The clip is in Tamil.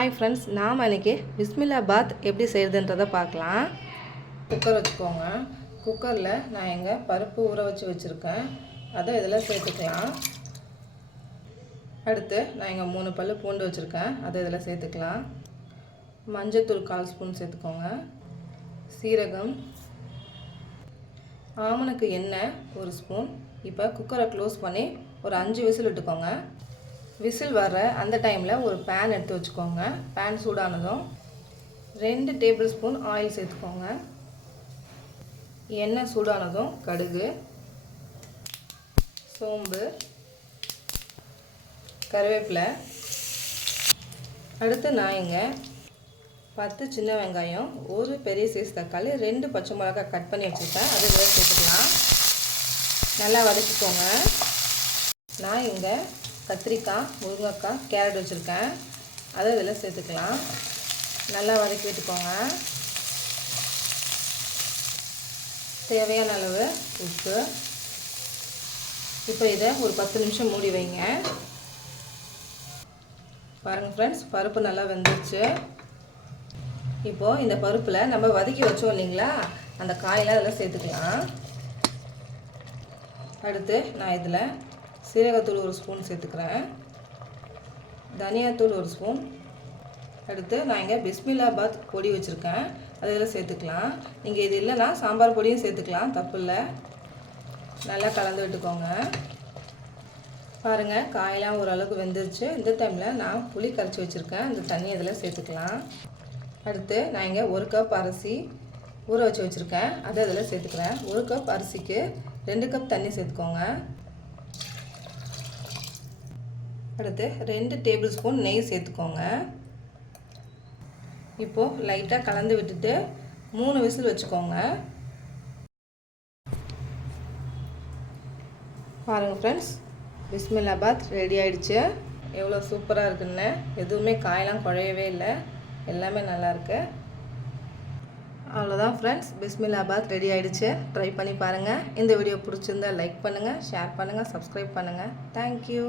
ஹாய் ஃப்ரெண்ட்ஸ், நாம் அன்றைக்கி பிஸ்மில்லாபாத் எப்படி செய்கிறதுன்றதை பார்க்கலாம். குக்கர் வச்சுக்கோங்க. குக்கரில் நான் எங்கள் பருப்பு ஊற வச்சுருக்கேன். அதை இதில் சேர்த்துக்கலாம். அடுத்து நான் எங்கள் 3 பல்லு பூண்டு வச்சுருக்கேன். அதை இதில் சேர்த்துக்கலாம். மஞ்சத்தூள் 1/4 ஸ்பூன் சேர்த்துக்கோங்க. சீரகம், ஆமணக்கு எண்ணெய் 1 ஸ்பூன். இப்போ குக்கரை க்ளோஸ் பண்ணி ஒரு 5 விசில் விட்டுக்கோங்க. விசில் வர்ற அந்த டைமில் ஒரு பேன் எடுத்து வச்சுக்கோங்க. பேன் சூடானதும் 2 டேபிள் ஸ்பூன் ஆயில் சேர்த்துக்கோங்க. எண்ணெய் சூடானதும் கடுகு, சோம்பு, கருவேப்பிலை. அடுத்து நான் இங்கே 10 சின்ன வெங்காயம், ஒரு பெரிய சைஸ் தக்காளி, 2 பச்சை மிளகாய் கட் பண்ணி வச்சுருக்கேன். அதை இதில் சேர்த்துக்கலாம். நல்லா வதக்கிக்கோங்க. நான் இங்கே கத்திரிக்காய், முருங்கைக்காய், கேரட் வச்சுருக்கேன். அதை இதில் சேர்த்துக்கலாம். நல்லா வதக்கி விட்டுக்கோங்க. தேவையான அளவு உப்பு. இப்போ இதை ஒரு 10 நிமிஷம் மூடி வைங்க. பாருங்கள் ஃப்ரெண்ட்ஸ், பருப்பு நல்லா வெந்துருச்சு. இப்போது இந்த பருப்பில் நம்ம வதக்கி வச்சோம் இல்லைங்களா, அந்த காயெல்லாம் இதில் சேர்த்துக்கலாம். அடுத்து நான் இதில் சீரகத்தூள் 1 ஸ்பூன் சேர்த்துக்கிறேன். தனியாத்தூள் 1 ஸ்பூன். அடுத்து நான் இங்கே பிஸ்மில்லாபாத் பொடி வச்சுருக்கேன். அது இதில் சேர்த்துக்கலாம். நீங்கள் இது இல்லைன்னா சாம்பார் பொடியும் சேர்த்துக்கலாம், தப்பு இல்லை. நல்லா கலந்து விட்டுக்கோங்க. பாருங்கள், காயெல்லாம் ஓரளவுக்கு வெந்துருச்சு. இந்த டைமில் நான் புளி கரைச்சி வச்சுருக்கேன். அந்த தண்ணி இதில் சேர்த்துக்கலாம். அடுத்து நான் இங்கே 1 கப் அரிசி ஊற வச்சுருக்கேன். அதை இதில் சேர்த்துக்கிறேன். 1 கப் அரிசிக்கு 2 கப் தண்ணி சேர்த்துக்கோங்க. அடுத்து 2 டேபிள் ஸ்பூன் நெய் சேர்த்துக்கோங்க. இப்போது லைட்டாக கலந்து விட்டுட்டு 3 விசில் வச்சுக்கோங்க. பாருங்கள் ஃப்ரெண்ட்ஸ், பிஸ்மில்லாபாத் ரெடி ஆகிடுச்சு. எவ்வளோ சூப்பராக இருக்குன்னு. எதுவுமே காயெல்லாம் குழையவே இல்லை, எல்லாமே நல்லாயிருக்கு. அவ்வளோதான் ஃப்ரெண்ட்ஸ், பிஸ்மில்லாபாத் ரெடி ஆகிடுச்சு. ட்ரை பண்ணி பாருங்கள். இந்த வீடியோ பிடிச்சிருந்தால் லைக் பண்ணுங்கள், ஷேர் பண்ணுங்கள், சப்ஸ்கிரைப் பண்ணுங்கள். தேங்க்யூ.